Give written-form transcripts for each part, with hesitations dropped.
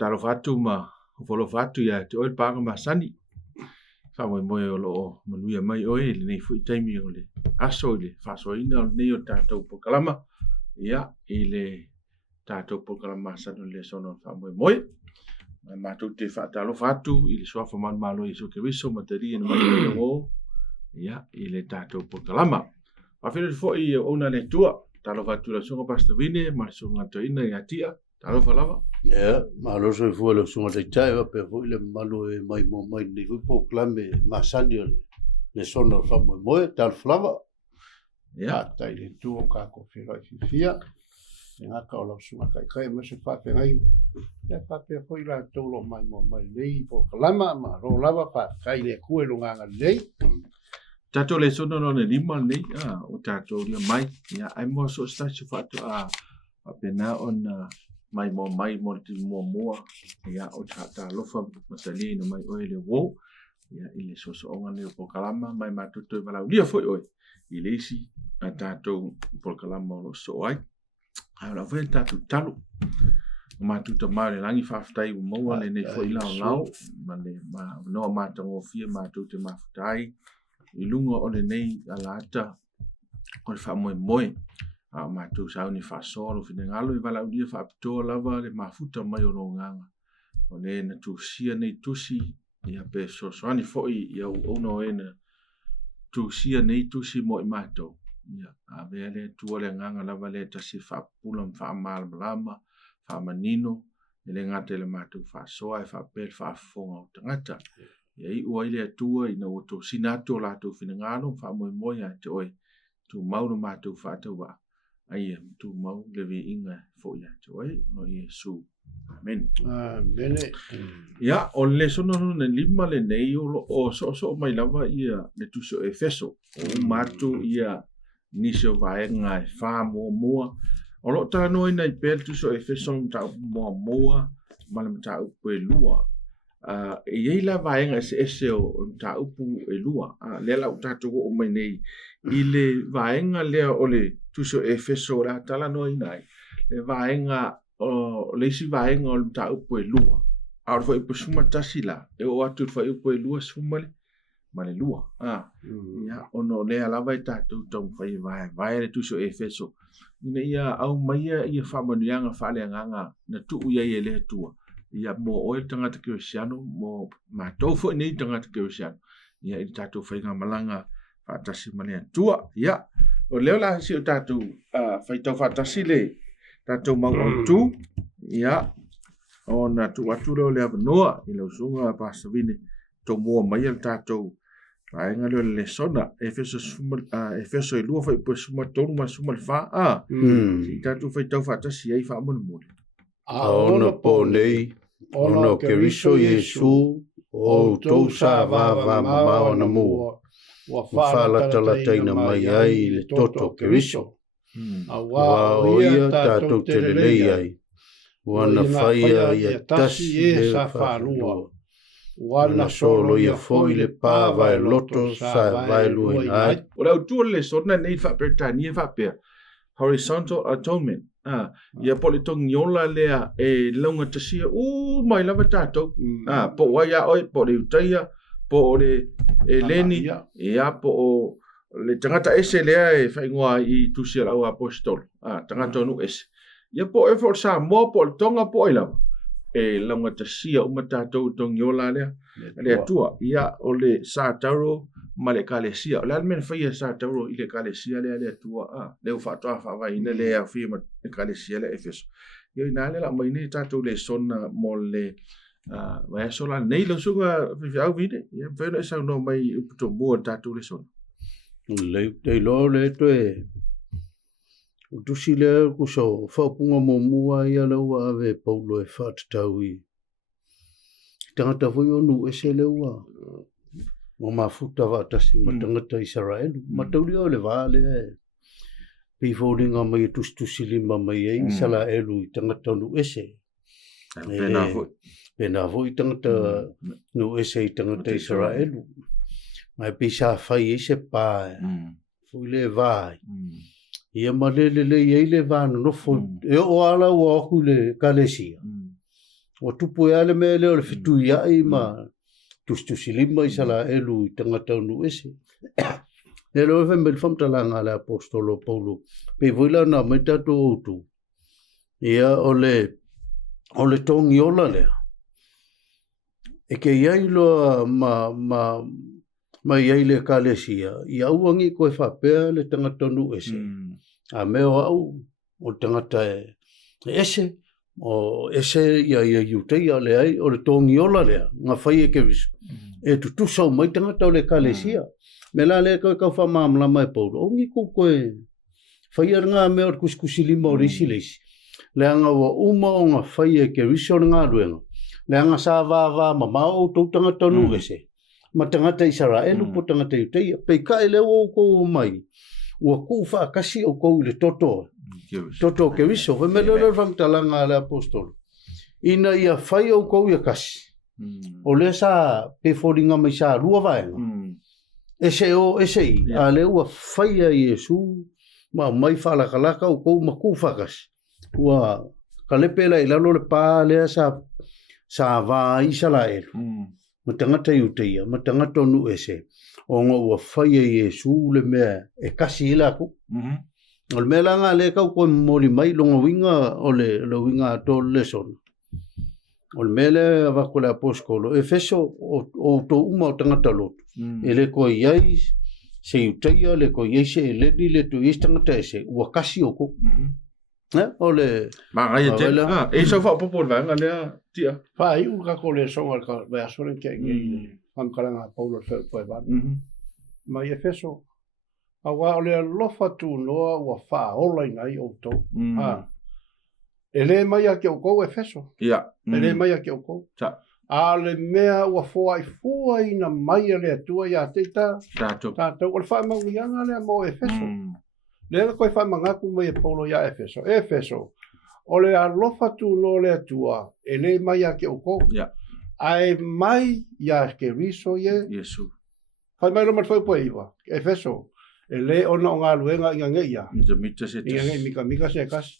talo fatu ma folo fatu ya te oi panga masani fa mo lo manuia mai oi le nei fu taimi o le aso le fa so ina nei o tato po kalama ia ile tato po kalama sano le sono fa mo ma tutte fa talo fatu ile so fa man malo iso che viso materia mai o ia ile tato po kalama fa fino fo I ona le tua talo fatu la so pasta vine ma so ngato ina ia tia talo falava Ja, maar als we voor de zomer de tijd hebben, voor de malo mai ni fu klame masani le sono fa mo tal flava. Ja, tai le tu ka ko fia. Nga ka lo suma kai ma se fa pe ngai. Ya fa pe foi la to lo mai nei po klama ma ro lava fa kai le ku lo nga nei. Tato le sono no le lima nei o tato le mai ya ai mo so sta se fa a pena on mai mo ti mo ya o tata lofa masali no mai oile wo ya ile so onga ne po kalama mai matuto bala dia foi oi ile si atato po kalama lo so ai ala venta tutalo matuto mare langi faftai mo le ne foi lao mane ma no mata ngo fia matuto maftai ilungo ole nei alata ko fa mo ma tu sa ni fa solo fina ngalo I vala udia fa pto lava le mafuta mai o nganga o le na tu sia nei tusi ia pe so ani foi ia ono ena tu sia nei tusi mo mato ia a vele tu le nganga lava le ta si fa pulam fa mal blama fa manino le ngate le mato fa so ai fa pel fa fonga tangata ia I o ile tua ina o to sinato la tu fina ngalo fa mo ya toi tu mau no mato fa to wa ai tu mau le vi inga fo ya toi no Yesu amen Amen ya o le sono ne lima le nei o so mai lava ia le tu so efeso o matu ia ni so vai nga fa mo o lo ta no ina pel tu so efeso ta mo mal ta pe lua e la vai nga se o ta upu e lua le la ta to o mai nei ile vai nga le o le tu so efeso la tala no inai le vai nga o le si vai nga o ta upu e lua a foi po suma tasila e o atu foi upu e lua suma le male lua ya ono le ala vai ta tu tong vai le tu so efeso ina ia au mai ia fa manianga fa le nganga na tu ia le tua ia mo oil tangata Kristiano mo ma tofo nei tangata Kristiano ia I tatu fai nga malanga fatasi malea tua ia o leo la si o tatu fai tau fatasi le tatu mau tu ia o na tu atu leo le avanoa I leo sunga pasavine to mua mai al tatu ai nga leo le sona efeso I lua fai po suma tonu ma suma le fa si tatu fai tau fatasi ai fa amon mole Aona po nei, ono keriso Yesu, o tau sa va mao na mua. Wafala talataina mai ai le toto keriso. Wa oia tatou te lelei ai. Wana whaia ia tasi e sa whanua. Wana solo ia foi le pā vai loto sa vai luen ai. O rau tua le sona nei whapetania whapea. Horizontal atonement. Ia pole tong nyola lea e launga tasia mai lava tatou po waia oi po le utaia po le leni ia po le tangata ese lea e whaingoa I tusia lau apostol tangata onu ese ia po e for sa mo po le tonga po I lava e launga tasia tatou tong nyola lea tua ia o le sa tauro ma le kalesia le almen faia sa tauro I le kalesia le tua le fa toa fa vai ne le afirma le kalesia le efeso yo ina le la mai ne tatou le sona mo le vai sola nei lo suga au vide ia vena sa no mai to mo tatou le sona le lo le to e tu si le ku so fa punga mo mua ia lo ave paulo e fa taui tangata foi onu ese le wa mo mafuta va tasi matangata Israel matauli o le vale pe foldinga mai tu lima mai ai sala elu tangata nu ese pena foi tangata nu ese tangata Israel mai pe sa fai ese pa foi le vai ia malele le ia le va no foi e o ala o ku le kalesia o tupu ya le me le fitu ya I ma tusi lima I sala elu I tangata unu ese le lo fe me fam talanga le apostolo Paulo pe voila na meta to tu ia ole tongi ola le e ke ia ilo ma ia le kalesia ia uangi ko fa pe le tangata unu ese a me o tangata ese o ese ia iutei le ai o le tongi ola le nga fai e ke visu e tu so mai tangata o le kalesia me la le ko fa mamla mai Paulo o ngi ko e fai nga me o kuskusi lima o risi leisi le anga wa uma o nga fai e ke visu nga luenga le anga sa va ma o to tangata nu ese ma tangata Israel po tangata iutei pe ka ele o ko mai o ku fa kasi o ko le toto ke viso ve me le fam talanga le apostolo ina ia fai o ko ia kasi o le sa pe foringa mai sa rua vai ese a le o fai a Yesu ma mai fala kalaka o ko ma ku fa kasi wa kalepela ila lo le pa le sa va Israel ma tangata iuteia ma tangata nu ese o ngo fai a Yesu le me e kasi ila ku o le mea nga le kau koe mori mai longa winga o le winga to lesson. O le mea le avako le apostolo. Efeso o to uma o tangata lotu. E le koe iai se iuteia le koe iai se eleni le tu iai tangata ese. Ua kasi o ko. O le... Ma ngai e te. E sa wha popo le vanga lea tia. Wha iu kako le songa ka mea soren kia ngai. Whamkaranga Paulo te koe vana. Ma i Efeso. A wa o le alofa tu noa ua wha ola i ngai o tau. E le mai a ke o kou Efeso. Ia. E le mai a ke o kou. A le mea ua fua i na mai a le atua i a teita. Tātou. O le wha mangu ianga le mo Efeso. Le koe wha mangaku mai e Paulo i a Efeso. Efeso. O le alofa tu noa le atua. E le mai a ke o kou. Ia. A e mai i a ke riso ye. Yesu. Whai mai loma tfau po iwa. Efeso. E le ona o ngā luenga inga ngeia. Inga ngeia mika se kasi.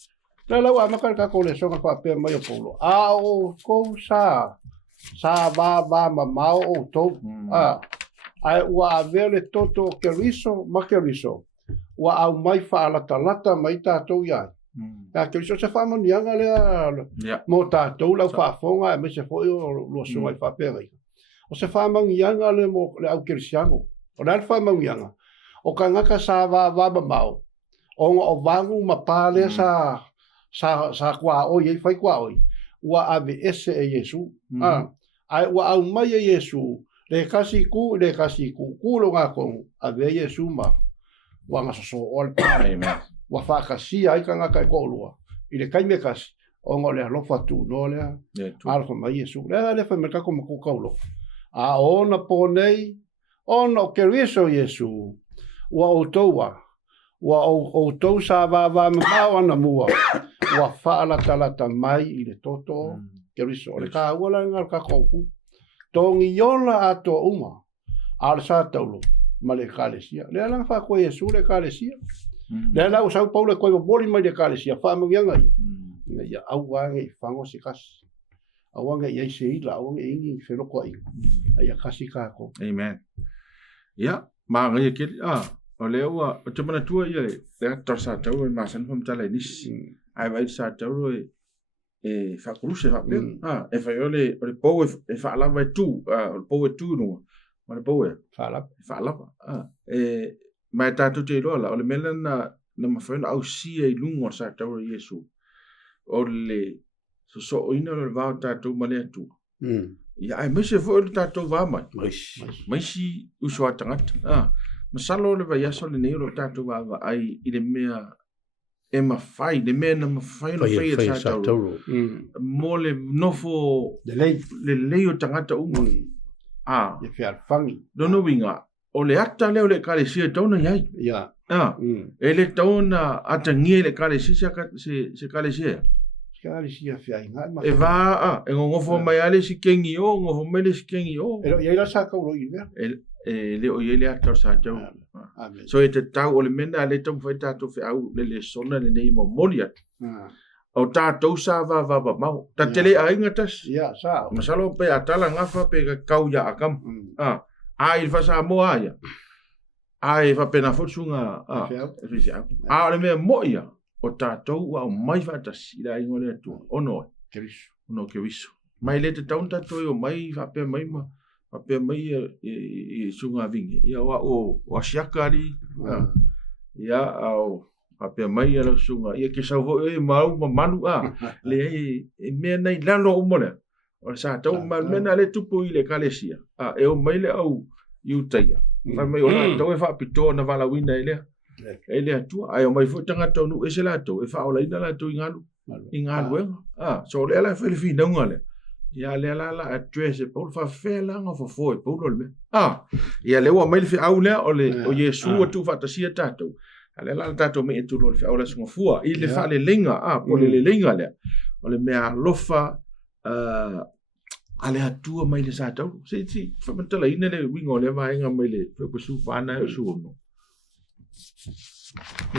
Nā lau a makar ka kone songa wha pēr mai o Paulo. A o kou sa vā ma mao o tau. A ua a vele toto ke riso ma ke riso. Ua au mai wha alata mai tātou iai. A ke riso se wha manianga lea mo tātou lau wha fonga e me se fōi o lua sunga i wha pērai. O se wha manianga le au kerisiango. O nā wha manianga. O ka ngaka sa vā mau. O ngā o vangu ma pāle sa kua oi, e whai kua oi. Ua ave ese e Yesu. Ua au mai e Yesu. Le kasi ku. Kulo ngā kongu. Ave Yesu ma. Ua ngā saso ol pāle. Ua whakasia ai ka ngaka e koulua. I le kaime kasi. O ngā le alofa tu no lea. Alfa mai Yesu. Lea le whai me kako maku kaulo. A ona pōnei. Ona o keriso Yesu. Ua o toua, ua o tou sa vā mau ana mua, ua whaalata mai I le toto, ke riso. O le ka uala ngar ka kouku, tongi yola a to uma, a le sa taulo, ma le kalesia. Le alanga wha koe Yesu le kalesia. Le ala o sau Paulo koe bori mai le kalesia, wha mangianga I. Ia au wange I whango se kasi. Au wange I se ila, au wange ingi whenoko I. Ia kasi kako. Amen. Ia, ma ngai e kiri, o leo o te mana tua ia le atar sa tau e masan fam tala nisi ai vai sa tau e fakuluse fa e fa ole o le pou e fa lava tu o pou tu no o le pou e fa lava e mai tatu te rola o le mela na mafena au si e lungo sa tau Yesu o le so ina le va tatu male tu ia ai me se fo le tatu va mai si uswa tangata masalo le vai aso le neiro tatu wa ai I le mea e mawhai, le mea na mawhai no whai e tātauro. Mo le nofo le lei o tangata uma. E whiar whangi. Dono winga, o le ata leo le kare sia tauna iai. E le tauna ata ngie le kare sia se kare sia. Kare sia whiai ngai. E vā, e ngofo mai ale si kengi o, ngofo mai le si kengi o. E ia sa kauro I mea. Le o yele atar sa tau. So e te tau o le mena le tau whai tātou whi au le sona le nei mo mori atu. o tātou sa va mau ta tele ainga tas ya sa masalo pe atala ngafa pe kau ya akam ai fa sa mo ai ai fa pena fotunga le me moia o tātou wa mai fa tas ila ingole tu ono ke viso mai le te taunta to o mai fa pe mai ma fa pe mai e sunga vinge ia wa o siakari ia au ape mai ala sunga ia ke sa vo e mau manu le e me nei lalo o mole o sa tau mena le tupu i le kalesia e o mai le au iutaia fa mai o tau e fa pito na vala wina ele tu ai o mai fo tanga tonu e se la to e fa o la ina la to ingalu so le ala fe le fi na ngale ia le ala address e pol fa fe la ngo fo e pol le ia le o mai le fi au le o Yesu o tu fa tasia tato ale la tato me tu lo fa ola sunga fua i le fa le lenga po le lenga le o le mea lofa ale atua mai le sa tau si fa mantala ina le wingo le vai nga mai le pe su fa na su no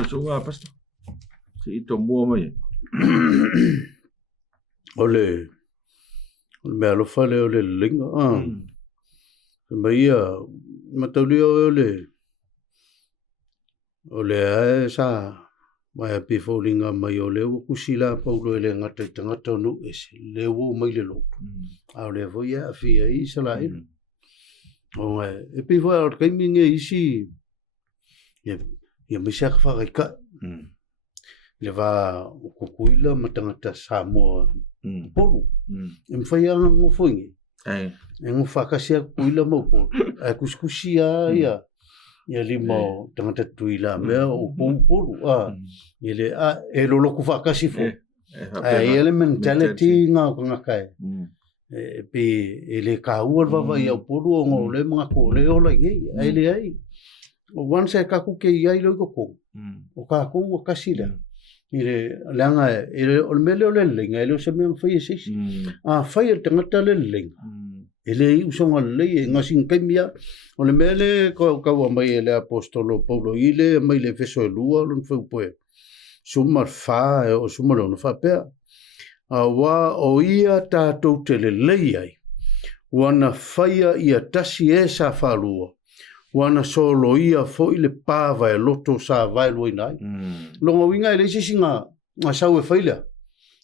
so va pasta si to mo mai ole mea lofa le ole lenga mai matau ole sa mai pifolinga mai ole kusila paulo ele ngata tangata no ese le wo mai le lo ale voia fia isala o e pifo al kaiminge isi ya misa fa ka le va kukuila matangata samo polu mfaya ngo fongi ngo fakasia kuila mo polu kuskusia ya limo tangata tuila me o pulu ele e lo ku fa kasi fo ele mentality nga kai pe ele ka u va ya pulu ngo le mga ko le o la ngi ele ai o once ka ku ke ia lo ko o ka ku kasi la ele langa ele o mele o le lenga ele se me fa isi fa tangata le lenga ele usonga le ngasin kemia o le mele ko mai ele apostolo Paulo ile mai le feso lua lon foi poe sumar fa o sumar no fa pe wa o ia ta to tele leiai wana faia ia tasi esa falua wana solo ia foi le pava e loto sa vai loinai longa winga ele singa sa e faila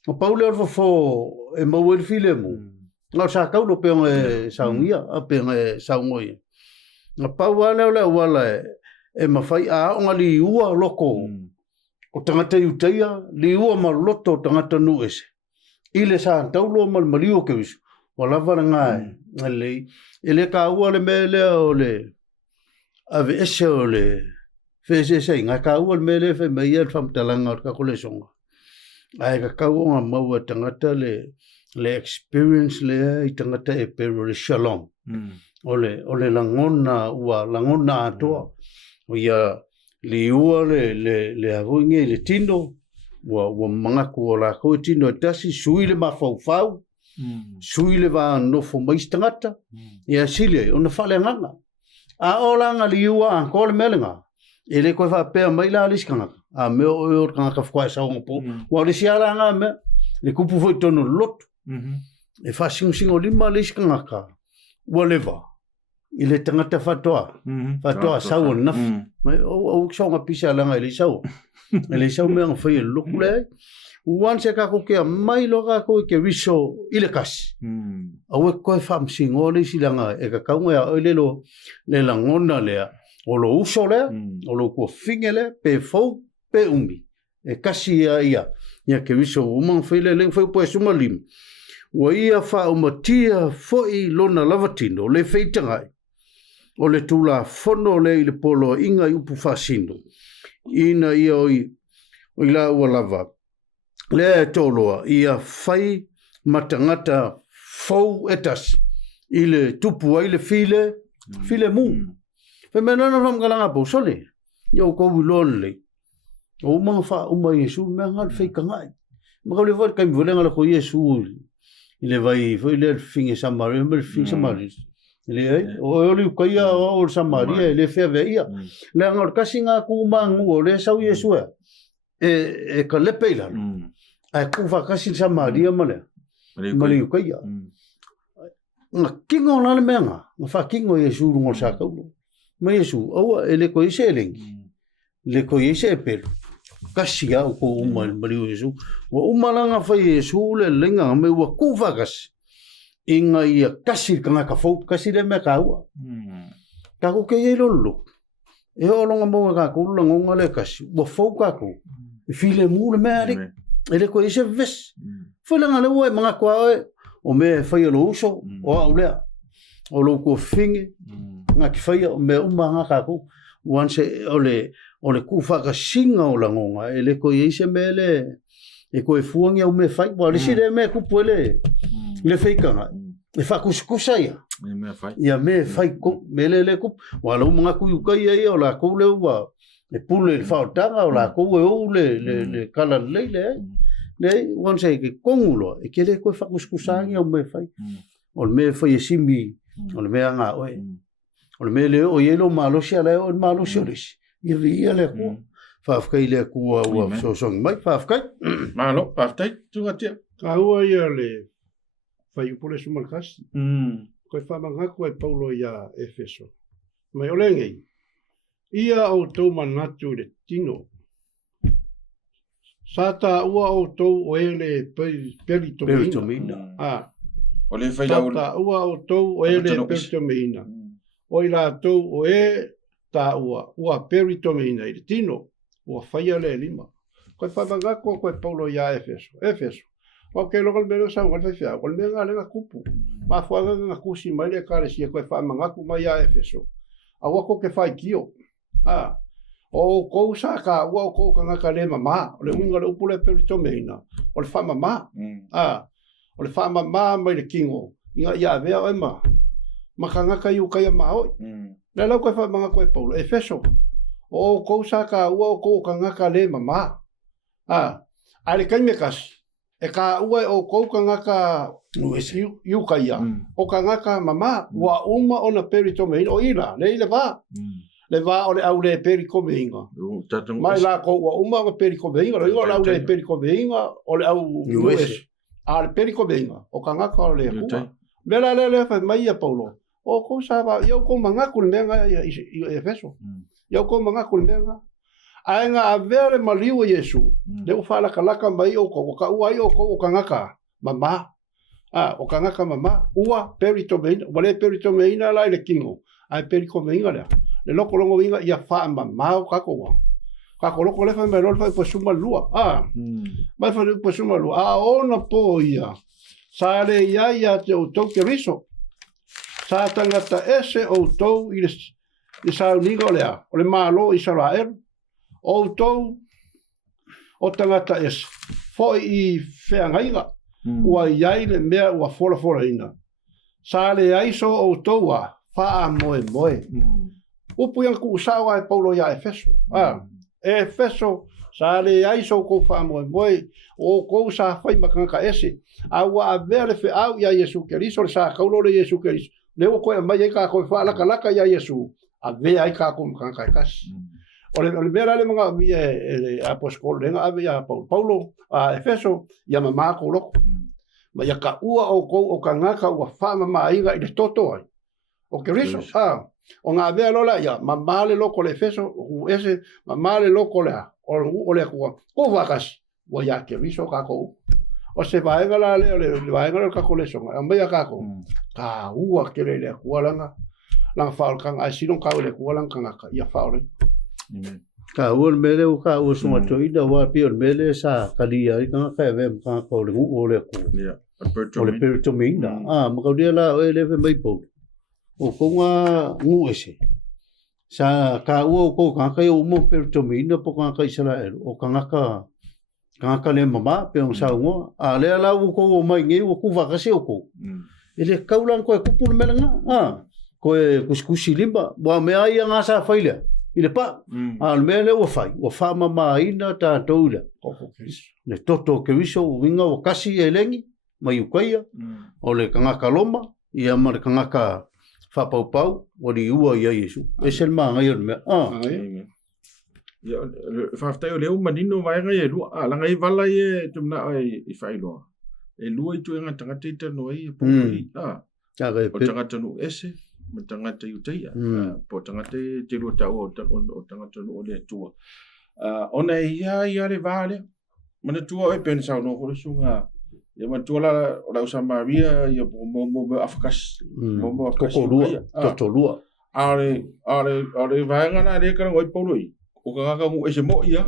o Paulo fo e mo el filemu nga sa kau lo pe saungia a pe saungoia nga pauala wala e mafai a nga li ua loko o tangata uteia li ua ma loto tangata nu ese ile sa taulo mal malio ke wisu wala varanga ele ka ua le mele ole ave ese ole fese se nga ka ua le mele fe meia fam talanga ka kolesonga ai ka ua ma tangata le experience le itangata e pero le shalom ole langona atoa o ia le ua le agoinge le tino wa mangaku o la ko tino tasi suile mafau suile va no fo mais tangata ia sile ona fale nganga a olanga le ua an ko le melenga ele ko fa pe mai la liskanga a me o kanga ka fwa sa po wa le siala nga me le kupu foi tono lot e fa singo lima liskanga ka whatever ile tangata fatoa sau naf mai o songa pisa langa ile sau me nga foi lokule once ka ko ke mai lo ka ko ke viso ile kas o ko fam singo le silanga e ka kaunga o le langona le o lo uso le o lo ko fingele pe fo pe umbi e kasi ia ke viso uma foi le foi po sumalim wa ia fa o matia foi lona lavatino le feitanga o le tula fono le polo inga upu fasino ina ia o ila o lava le toloa ia fai matangata fou etas ile tupu ile file mu pe menana ram galanga po sole yo ko bulole o ma fa o ma Yesu me ngal fei kangai ma le vol kai volenga le ko Yesu ile vai foi le finge Samaria me finge Samaria le o le kaia o Samaria le fe veia le ngal kasinga ku mangu o le sau Yesu e ka le peila ai ku fa kasi sa maria male male ku ya nga kingo na le menga nga fa kingo Yesu ngol sa ka ma Yesu o ele ko ise le ko ise per kasi ya ko uma male Yesu wa umala nga fa Yesu le lenga me wa ku fa kasi inga ia kasi ka ka fo kasi le me ka wa ka ko ke yelo lu e o longa mo ka ku lo nga le kasi wa fo ka ku file mu le me ele ko ise ves foi langa le wa mga kwa o me fai lo uso o aulea o lo ko finge nga ki fai o me uma nga ka ku once ole ku fa ka singa o langonga ele ko ise mele e ko e fuangi o me fai bo le sire me ku pole le fai ka e fa kuskusa ya me fai ko mele le ku wala mga ku ka ia o la ko le wa e pule le fa tanga o la ko o le kala le once ke kongulo e kele ko fa kuskusangi o me fai o me fai simi o me nga oe o me le o yelo malo sia le o malo sia ia via le ko fa fa ile ku o so mai fa fa malo pa tai tu atia ka ua ia le fai pole sumalkas ko fa manga ko Paulo ia Efeso mai olengei ia o tau manatu le tino Sata ua o tau o ele peritomina. O le fai Sata ua o tau o ele peritomina. O ila tau o ta ua peritomina i tino. Ua fai ale lima. Koe whamanga koe Paulo ia Efeso. O ke local mero sa ngal fai fia. O le mea nga kupu. Ma fuanga nga kusi mai le kare sia koe whamanga ku mai ia Efeso. Awa ko ke fai kio. O ko sa ka ua ko ka nga le mama o le unga le upule peritomina o le fa mama o le fa mama mai le kingo inga ia vea o ma ka nga ka yu ka ia ma o le lau ko fa manga ko Paulo Efeso o ko sa ka ua ko ka nga le mama ale kai me kas e ka ua o ko ka nga ka yu ka ia o ka nga ka mama wa uma ona peritomina o ila le va le va o le au le perikome inga. Mai la ko ua uma o perikome inga, le au le perikome inga o le au US. A le perikome inga, o ka ngaka o le kua. Mela le fai mai a Paulo. O ko sa ba, iau ko mangaku le menga i Efeso. Iau ko mangaku le menga. A nga a vere maliu Yesu. Le ufala kalaka mai o ko, o ka ua i o ko o ka ngaka. Mama. O ka ngaka mama. Ua perikome inga, wale perikome inga la le kingo. Ai perikome inga lea. Le loko longo inga ia faa mamau kako wa. Kako loko le fai mai rol fai po suma lua. Mai fai po suma lua. Ona po ia. Sa le ia te o tau ke riso. Sa tangata ese o tau i sa uniga o lea. O le malo i Israel. O tau o tangata ese. Foi i wheangaiga. Ua iai le mea ua fora ina. Sa le aiso o tau a faa moe. Upu yang ku usawa e Paulo ia Efeso. Efeso sa le aiso ko fa moe o ko sa fai makanga ese. Awa avere fe au ia Yesu Keriso sa kaulo le Yesu Keriso. Le o ko mai ka ko fa laka ia Yesu. Ave ai ka ko makanga kas. Ole mera le mga e apostol le nga ia Paulo Efeso ia mama ko lo. Ma ia ka ua o ko o ka ngaka ua fa mama inga i le toto ai. O Keriso o ngā vea lola ia, mamale loko le Efeso, ese mamale loko lea, o le kua, ko wakasi, wa ia ke riso kako. O se vaenga la le vaenga la kako le songa, ambia kako. Ka ua ke le kua langa whaol kanga, ai silong kau le kua langa ngaka, ia whaole. Ka ua mele o ka ua sunga toina, wa pia mele sa kalia, i kanga kai vem kanga kau le ngu o le kua. O le peritomina, makaudia la o e lewe mai pou. O konga ngu ese. Sa ka ua o ko kanga o mo peritomina po kanga Israel. O kanga le mama pe on sa ngo. A le ala o ko o mai nge o ku vakase o ko. Ele kaulang ko e kupu le melanga. Ko e kuskusi limba. Wa me ai nga sa faile. Ile pa. A le mele o fai. O fa mama ina ta toula. Le toto ke wiso winga o kasi e lengi. Mai ukaia. O le kanga kaloma. Ia mar kanga ka fa pau o di ua ia Yesu. Esel ma ngai me. ya faftai o leo manino vai ngai lu ala ngai vala ye tumna ai failo e lu i tu nga tanga tita no ai po o tanga tanu ese ma tanga te uteia po tanga te lu ta o tanga tanu o le tua ona ia le vale mana tua e pensa no ko sunga ya man tua la usa Maria ya mo afkas mo kokolua totolua are vai ngana le kan oi poloi o ka ngu ese mo ia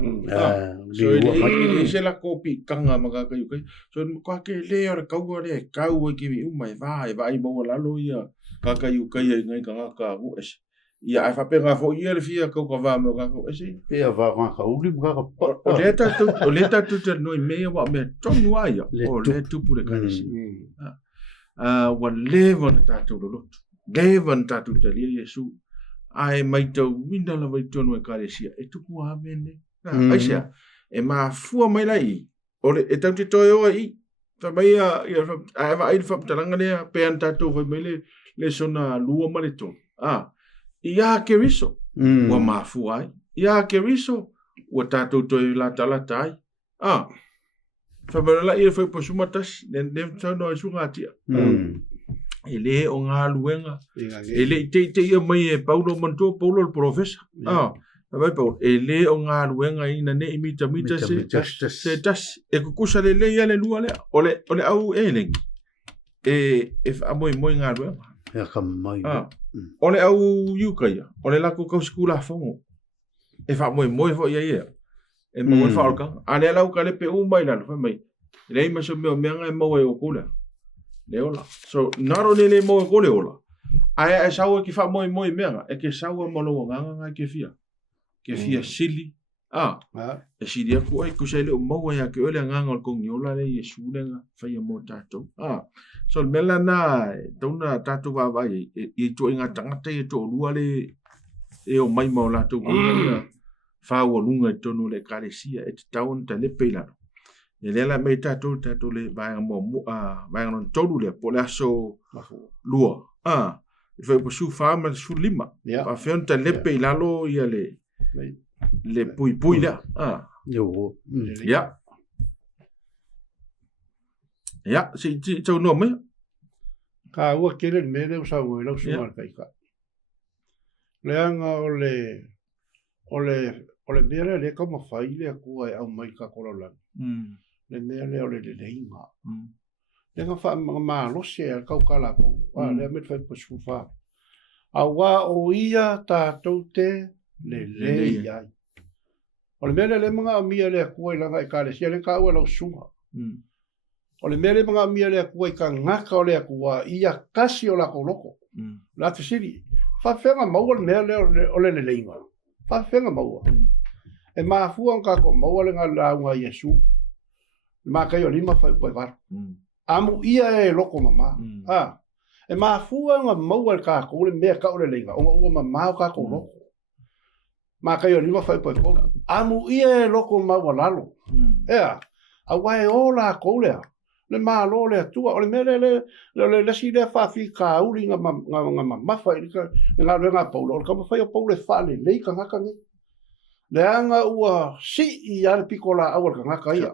so ele se la kopi kanga maga ka yukai so ko ke le ora kau ore kau ki mi mai vai mo la lo ia ka yukai ngai ka ngu ese ia ai fa penga fo ia le fia ko va mo ka ese e va ka uli ka o leta tu te no me wa me tonu ai o le tu pure ka si wa levon ta tu lo levon ta tu te li Yesu ai mai tau winda la vai tonu e karesia e tuku amene ai sia e ma fua mai lai ole e tau te toyo ai fa mai ai va ai fa talanga le pe anta tu vai mai le sona lua male to ia ke riso wa ma fua ai ia ke riso wa tatu to la tala tai fa mai la ia foi posumatas nem tau no sungatia ele o ngā luenga ele te ia mai e Paulo mantua Paulo el profesa vai Paulo ele o ngā luenga ina ne imita se tas e kukusa le ia le lua le ole au elengi e amoi ngā luenga e kamai ole au yukaia ole la ku skula fongo e fa moi fo ia e mo fa alka ale la ka le pe mai la fa mai le ma so me nga mo e o kula leola so naro le mo ko leola ai saua ki fa moi mea e ke saua mo lo nga ke fia sili e sidia ko ai ku sai le mo ya ke ole nga ngol ko nyola le Yesu le nga fa ia mo tato so mela na tona tato va vai e to inga tanga te to lua le e o mai mo la to fa o lunga to no le karesia e taun te le pela e lela me tato le vai mo vai non tolu le po le aso lua e foi po su fama su lima fa fen te le pela lo ia le pui la yo ya si to no me ka ua kere me le usa ua lau sumar kaika leanga ole mea le kama whai le kua e au mai ka korolan le mea le ole le inga le nga wha maa lose e kau kala pou le met whai pasu wha a wā o ia tātou te le iai ole mea le mga amia le kua i langa i kare sia le ka ua lau sunga o le mele mga mia le kua i ka ngaka o le kua ia kasi o la koloko la te siri fa fenga maua le mele o le leinga fa fenga maua e mafua ka ko maua le ngala nga Yesu ma ka yo lima fa po var amu ia e loko mama e mafua nga maua ka ko le me ka o le leinga o mama ka ko loko ma ka yo lima fa po amu ia e loko maua lalo a wai ola ko le le malo le tua o le mele le si le fa fi ka uri nga ma fa nga nga paulo ka fa yo paulo fa le ka nga ni le anga ua si i ar pikola awal ka nga ia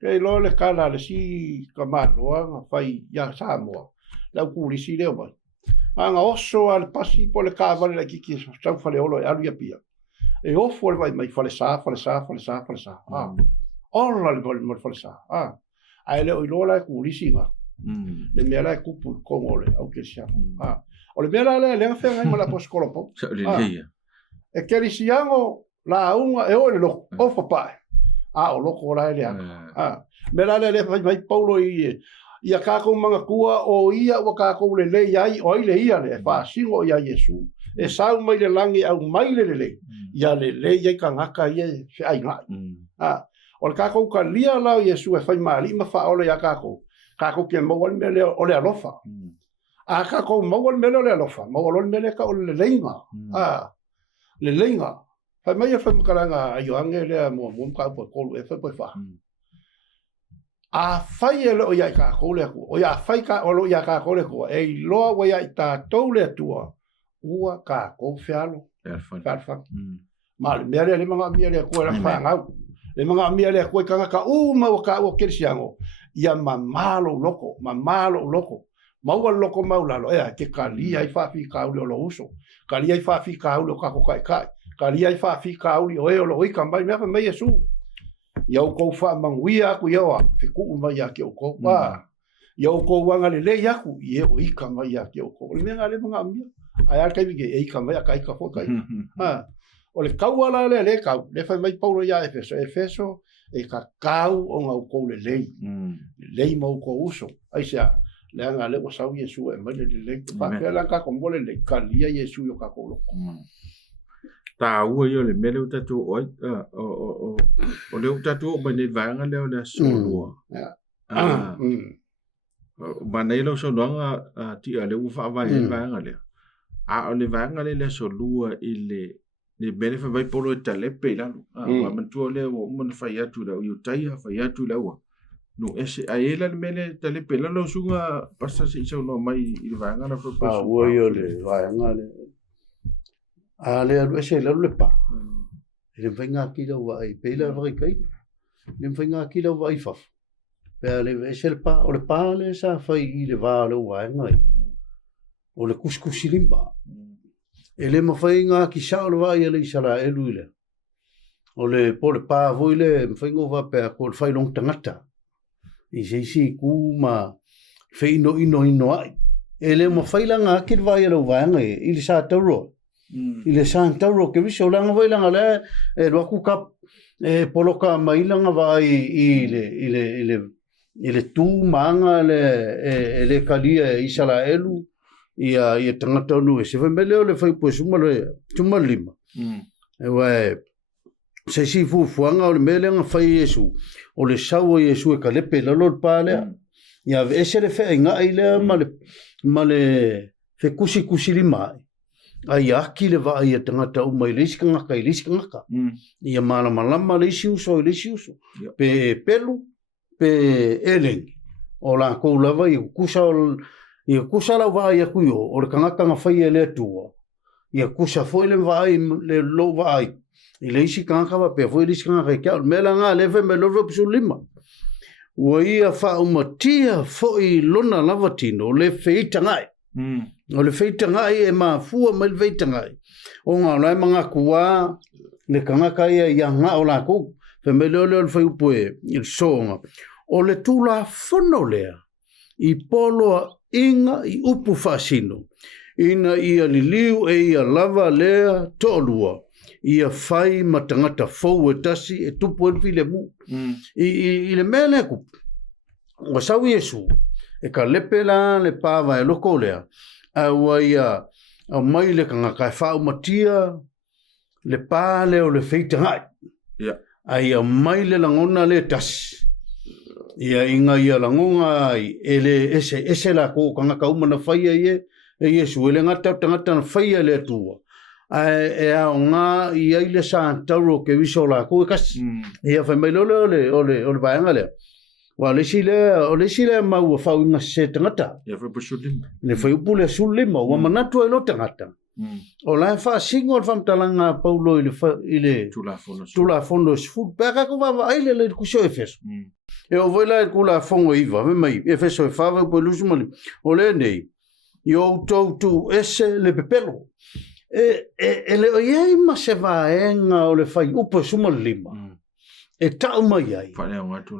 ke lo le kala le si ka ma lo nga fa ya sa mo la ku li si le ba anga oso al pasi po le ka vale la kiki sa fa le olo alu ya pia e o fo vai mai fa le sa ola le mo fa le sa ai le o lola ku lisinga le mera ku pu komole au ke sia o le mera le fa ngai la poskola po e ke lisiango la unga e o le lo o fa pa o lo ko la le mera le vai paulo ia ka ko manga kua o ia o ka ko le ai o ile ia le fa singo ia Yesu e sau mai le langi au mai le ia le ia ka ngaka ia se ai ngai o le kako ka lia lao Yesu e whai maali ma wha ole a kako kia mawal mele o le alofa a kako mawal mele o le alofa mawal mele ka o le leinga le leinga whai mai e whai makaranga a yoange le mua ka upo kolu e whai wha a whai e le o iai kako le kua o ia whai ka o lo ia kako le kua e loa wa iai tātou le tua ua kako whialo Ma le mga mia le ko la fanga. Le mga mia le ko kanga ka uma o ka o kirsiango. Ia mamalo loko. Maua loko maulalo. Ke kalia I whaafi kauli o lo uso. Kalia I whaafi kauli o kako kai. Kalia I whaafi kauli o lo ika mai mea mai Yesu. Iau kou wha manguia aku iaua. Whiku mai a ke o kou. Iau kou wanga le lei aku. I o ika mai a ke o kou. Le mea ngā le mga amia. Ai ar kai wike e ika mai a kai ka whakai. O le kauala le kau. Le whai mai Paulo ia Efeso. Efeso e ka kau o ngau kou le lei. Lei mau kou uso. Aisea. Le anga le wasau Yesu e mai le lei. Whakea la ka kombole le kalia Yesu yo ka kou loko. Ta ua yo le mele utatu oi o le utatu o mai vanga le o le solua mana ilo solua ti ale u fa vai vanga le a o le vanga le solua ile le mele fa vai polo tale pe la wa mantu le o mon fa ya tu la u tai fa ya tu la wa no ese a ela le mele tale pe la lo sunga pasa se so no mai il vanga na fa pa ua yo le vanga le ale alu ese lalu le pa le venga ki lo va ai pe la vai kai le venga ki lo vai fa pe ale ese le pa o le pa le sa fai I le va lo va ngai o le kuskusi limba ele ma fai nga ki sa lo va ele sala elu le o le po le pa voi le fai ngo va pe ko fai long tangata I si ku ma fai no ino ai ele ma fai la nga ki va ele va ngai I sa taro ile Santa Ro ke viso langa vai langa le lo ku kap poloka mai langa vai ile tu manga le kalia isala elu ia tangata no se vembele le fai po suma lima e wa se si fu fuanga le melenga fai Yesu o le sawo Yesu e kalepe lo pale ia ese le fe nga ile male fe kusi lima ai aki le va ia tangata umai lisi ngaka ia malama lisi uso pe pelu pe eleng o la ko lava ia kusa la va ia kuyo o le kangaka nga fai ele tua ia kusa foi le va le lo va I lisi kangaka va pe foi lisi ngaka ka mela nga le fe me lo psu lima wa ia fa umatia foi lona lava tino le feita ngai o le feita ngai e ma fua mai le feita ngai o ngā lai mga kua le kangaka ia ngā o la kou fe me le fai upoe il songa o le tula fono lea I polo inga I upu fasino ina ia liliu e ia lava lea tolua ia fai matangata fau e tasi e tupu e pile mu I le mele ku o sau Yesu e ka lepela le pava e loko lea a ia a mai le kangaka e whao matia le pale o le feita ngai ai a mai le langona le tasi ia inga ia langonga ai ele ese la ko kangaka umana whaia e Yesu ele ngata tangata na whaia le tua e a nga ia ile Santa Ro ke viso la ko kasi ia whai mai ole vaenga lea wa le sile ma wa fa una se tangata ia fa pusulima le fa upule sulima wa manatu e lo tangata o la fa singo fa mtalanga Paulo ile tula fondo fu pega ko va ile le ku so Efeso e o voila ku la fongo iva mai Efeso fa va po lusumali o le nei yo tu ese le pepelo e le ye ma se va enga o le fa upo sumalima e tau mai ai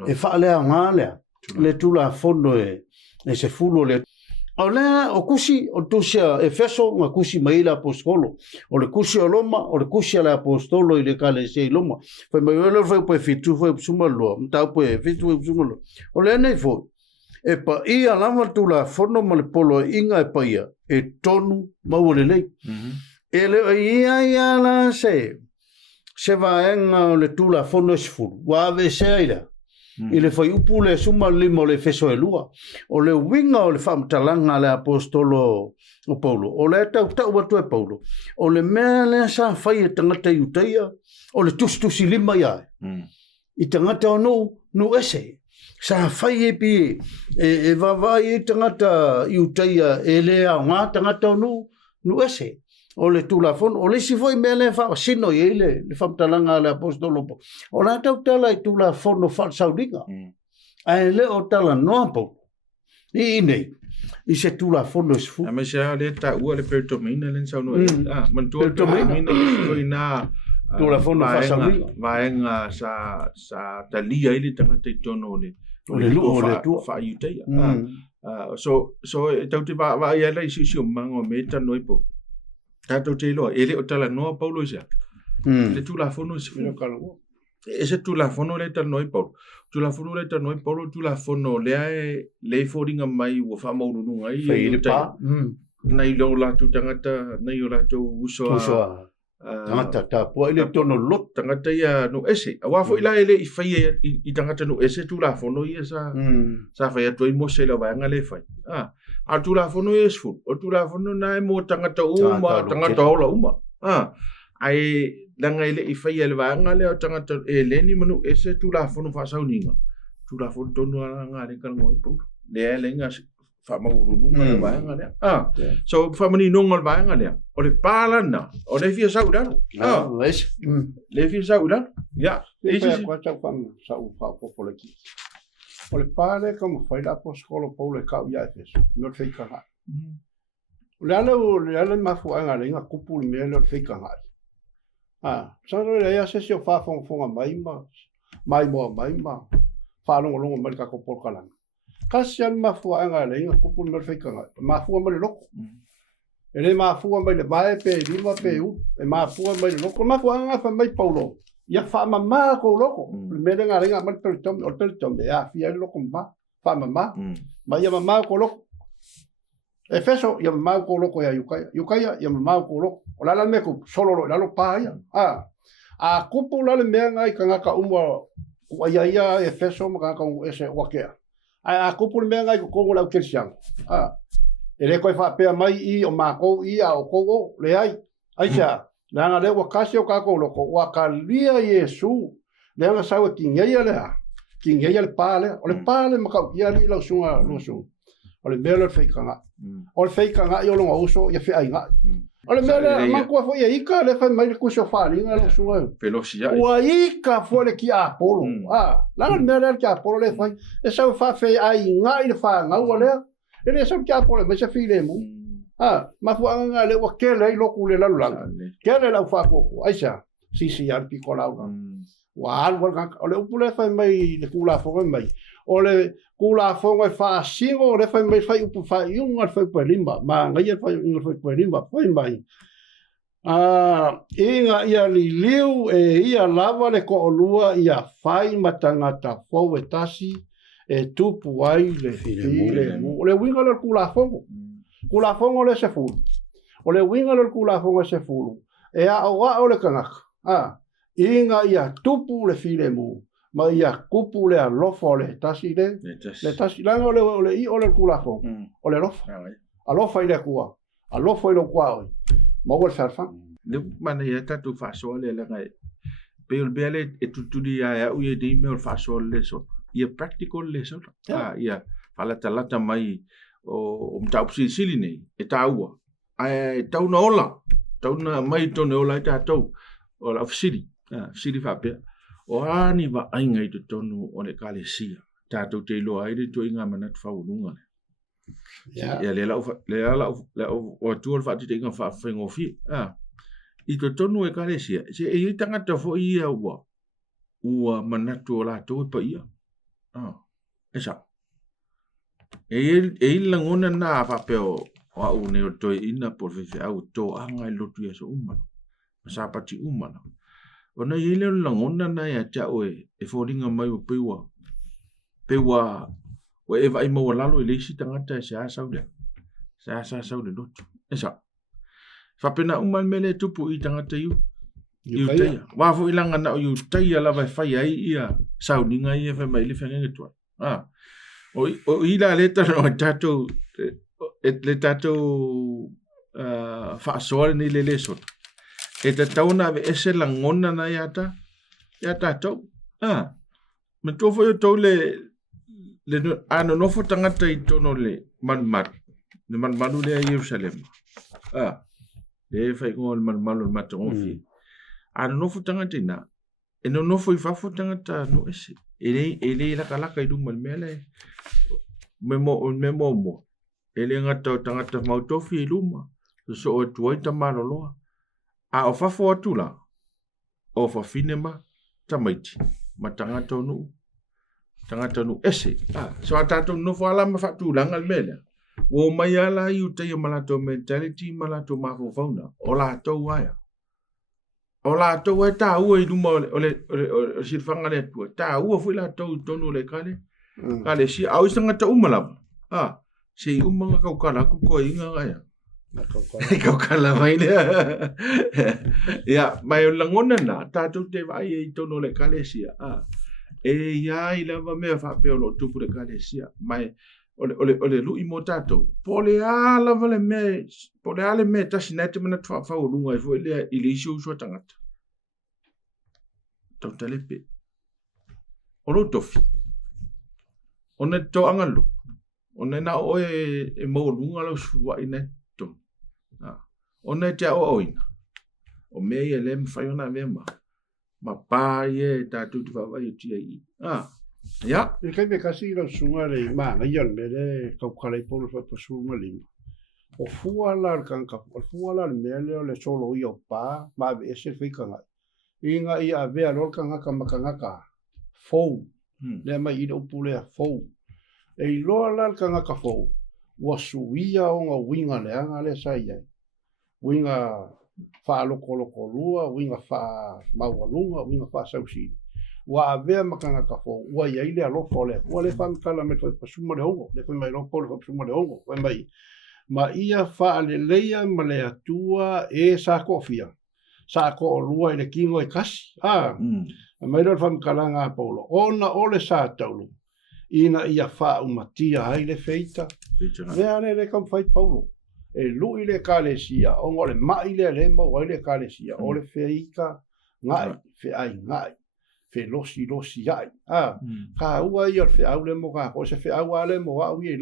e whaalea ngālea le tula fondo e se fulo le o lea o kusi o tusia Efeso ngā kusi mai le apostolo o le kusi o loma o le kusi le apostolo I le kale se loma fai mai ole fai po e fitu fai sumaloa mtau po e fitu fai sumaloa o lea nei fo e pa ia lama tula fondo ma le polo inga e pa ia e tonu mau le lei e le ia la se vaenga o le tula fono sfuru wa ave seira ile fai upule suma limo le Efeso e lua o le winga o le famtalanga le apostolo o Paulo o le tau watu e Paulo o le mea le sa fai e tangata iutaia o le tustusi lima ia I tangata o no ese sa fai e pi e vavai e tangata iutaia e lea o ngā tangata o no ese o le tulafono o le si foi me le fa sino ye le famtalanga le apostolo o la tau tala I tulafono fa saudiga ai le o tala no po I nei I se tulafono sfu a me se le ta ua le pertomina le sau no man tu pertomina foi na tulafono fa saudiga vaenga sa talia ile tanga te tono le tu fa yutea so tau te va ia le si mango me ta noi po tato te loa, ele o tala noa Paulo isa. Le tulafono is ese tulafono le tala noi Paulo. Tulafono le tala noi Paulo, tulafono le ae le foringa mai ua wha maurununga I. Whaire pa. Nei lo latu tangata, nei o latu usoa. Tangata tapua, ele tono lot. Tangata ia no ese. A wafo ila ele I whaia I tangata no ese tulafono ia sa whaia toi mo se la vaanga le whai. A tulafono e sfu, o tulafono na e mo tangata uma, tangata ola uma. Ai langa ele I whaia le vaanga le o tangata e leni manu e se tulafono whasauninga. Tulafono tonu a ngare kalmo I pūru. Le lenga whamaurununga le vaanga lea. So whamani nonga le vaanga lea. O le pālana, o le fia sau dano. Le fia sau dano. Ya. E pia kua tau whanga sau whapopoleki. O le pāle ka mo whai lapo skolo pou le kau ia Efeso. Me o le whaikanga. Le ala mafuanga le inga kupu le mea le o le whaikanga. Sano le ea sesi o whafonga mai ma. Whalongo mai ka kopol kalanga. Kasi an mafuanga le inga kupu le mea le whaikanga. Mafua mai le loko. E le mafua mai le mae pe lima pe u. E mafua mai le loko. Mafuanga wha mai Paulo. Ia whaamama ko loko. Mele ngā ringa mani peritome, o peritome, ia fia I loko mma, whaamama. Ma ia mama ko loko. Efeso, ia mama ko loko ia Iukaia, ia mama ko loko. O lala me ko sololo, lalo pā ia. A kupu lale mea ngai ka ngaka umwa, ua ia Efeso, ma ka ngaka umwa ese wakea. A kupu le mea ngai ko kongo lau kirisiango. E le koe whapea mai I o mākou I a o kongo, le ai. Aisha. Nanga le wakasi o kako loko wakalia Yesu nanga sawa kingeia le kingeia le pale o le pale maka ia li la sunga losu o le mele feikanga o le feikanga I lo uso ia fe ainga o le mele mako fo ia ika le fa mai ku so fali nga lo sunga velocia o ika fo le ki apolo la le mele ki apolo le fa e sa fa fe ainga I le fa nga o le ele sa ki apolo me se file mu mafuanga le wakele I loku le lalulanga. Kele lau whakoko, aisa, sisi arpi ko launa. Wa alwa o le upule fai mai le kula fonga mai. O le kula fonga fa singo le fai mai fai upu fai unga fai pelimba. Ma ngai fai unga fai pelimba fai mai. Inga ia li liu e ia lava le ko olua ia fai matangata fau e tasi e tupu ai le file mu. O le winga le kula fonga. Kula fongo le se fulu. O le winga le kula fongo se fulu. E a o le kangaka. Inga ia tupu le file mu. Ma ia kupu le alofo le tasi le. Le tasi langa o le I o le kula fongo. O le lofa. Alofa I le kua. Alofo I lo kua oi. Ma ua le farfang. Le mana ia tatu fasoa le langa e. Pe o bele e tuturi a uye di me o fasoa le so. Ia practical le so. Ia falatalata mai o mtau sili nei e taua ai tau na ola tau na mai tone ola ta tau o la sili fa pe o ani va ainga I tonu o le kalesia ta tau te lo ai to inga mana fa ununga ya le la o tu fa te inga fa fengo fi I tonu e kalesia se e tanga ta fo ia ua mana to la to pa ia esa e langona na papeo wa une o toi ina por fe au to anga lo tu so umana sa pati umana ona ile langona na ya cha oe e foringa mai o pewa o e vai mo lalo ile si tangata sa saude do esa fa pena uman mele tupu I tangata yu tai wa fo ilanga na yu tai ala vai fai ai ia sauninga ia fa mai le fenga tu o ila leta no tato le tato fa sol ni le so e te tauna ve ese langona na yata to me to fo to le ano no fo tangata I tono le man le Jerusalem le fai ko mal mal matongo fi ana no futanga tina e no foi fa futanga ta no ese ele la kala kai du mal mele memo ele ngata tanga mau tofi luma so o tuai ta malolo a o fa fo tula o fa finema tamaiti matanga tonu ese so atato no fala ma fa tula ngal mele o mai ala i utai malato mentality malato mafo fauna o la to waya o la to wa ta u i duma o sirfanga le tu ta u foi la to tonu le kale si au sanga ta umala si umanga kau kala ku ko inga ya kau kala mai ya mai langona na ta tu te vai i tonu le kale si ya i lava me fa pe lo tu le kale si mai ole lu imotato pole ala vale me tasinete mana twa fa ulunga fo ile ilishu so tangata totalepe olo tofi one to angalo one na o e mo lunga lo suwa ine to one te o oina o me ele me fa yona mema ma pa ye ta tu fa va yuti ai ya e kai me kasi lo sunga le ma nga yon me le kau kala i polo fa sunga le o fuala kanka o fuala me le solo i o pa ma e se fika nga inga i a vea lo kanga ka fo le mai i do pule fo e lo la kanga ka fo wa suia o nga winga le anga le sai winga fa lo lua winga fa mawalunga winga fa sausi wa ave makanga ka fo wa ia ile alo fole wa le fam kala me to pasuma le ongo le mai lo polo pasuma le ongo wa mai ma ia fa le leia ma le atua e sa kofia sa ko lua ile kingo e kasi mai lo fam kala nga polo ona ole sa taulu ina ia fa umatia ai le feita le ane le kam fai polo e lu ile kalesia ongo le mai le mo wa ile kalesia ole feika ngai fe ai ngai fe losi ai ka ua ia fe au le mo ka o se fe au ale mo au i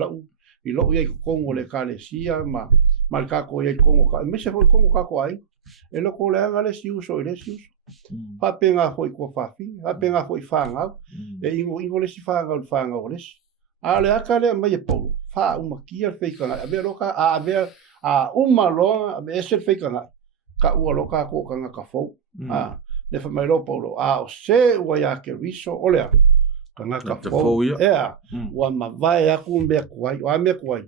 lo i kongo le kalesia ma ka ko i kongo ka me se foi kongo ka ko ai e lo ko le anga le si uso pa penga foi ko fafi pa penga foi fanga e ingo le si fanga o le ale akale mai polo fa uma kia fe ka a ver ka a ver a uma lo e se fe ka ua lo ka ko ka fo le fa mai lo polo o se wa ya ke riso olea kanga ka fo wa ma vai a ku me kwai wa me kwai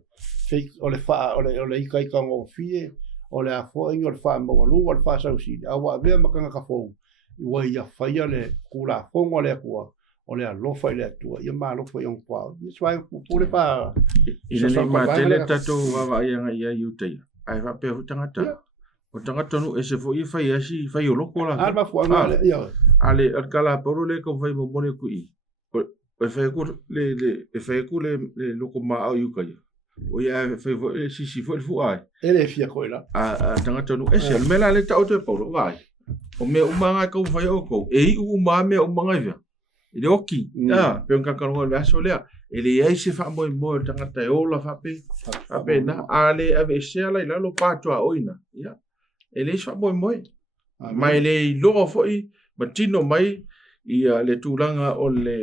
fe ole fa ole i kai ka ngo fie ole a fo ingo fa mo lu o fa sa usi a wa ve ma kanga ka fo wa ya fa ya le kula fo ngo le kwa ole a lo fa le tu ya ma lo fo yon kwa ni swai pu le pa ile ma tele tatu wa ya yutai ai va pe tangata o tangata no ese fo i fai asi fai o loko la alba fo ale ya ale kala poro le ko fai mo mone ku i o fai ku le loko ma au yukai o ya fai fo si fo ai ele fia ko la tangata no ese me la le ta o te poro vai o me umanga ko fai o ko e u ma me umanga via ile oki pe ka ka no va solea ele ai se fa mo tangata o la fa pe na ale ave se la lo pato a oina ya ele swa moi mai le lo foi matino mai ia le tulanga o le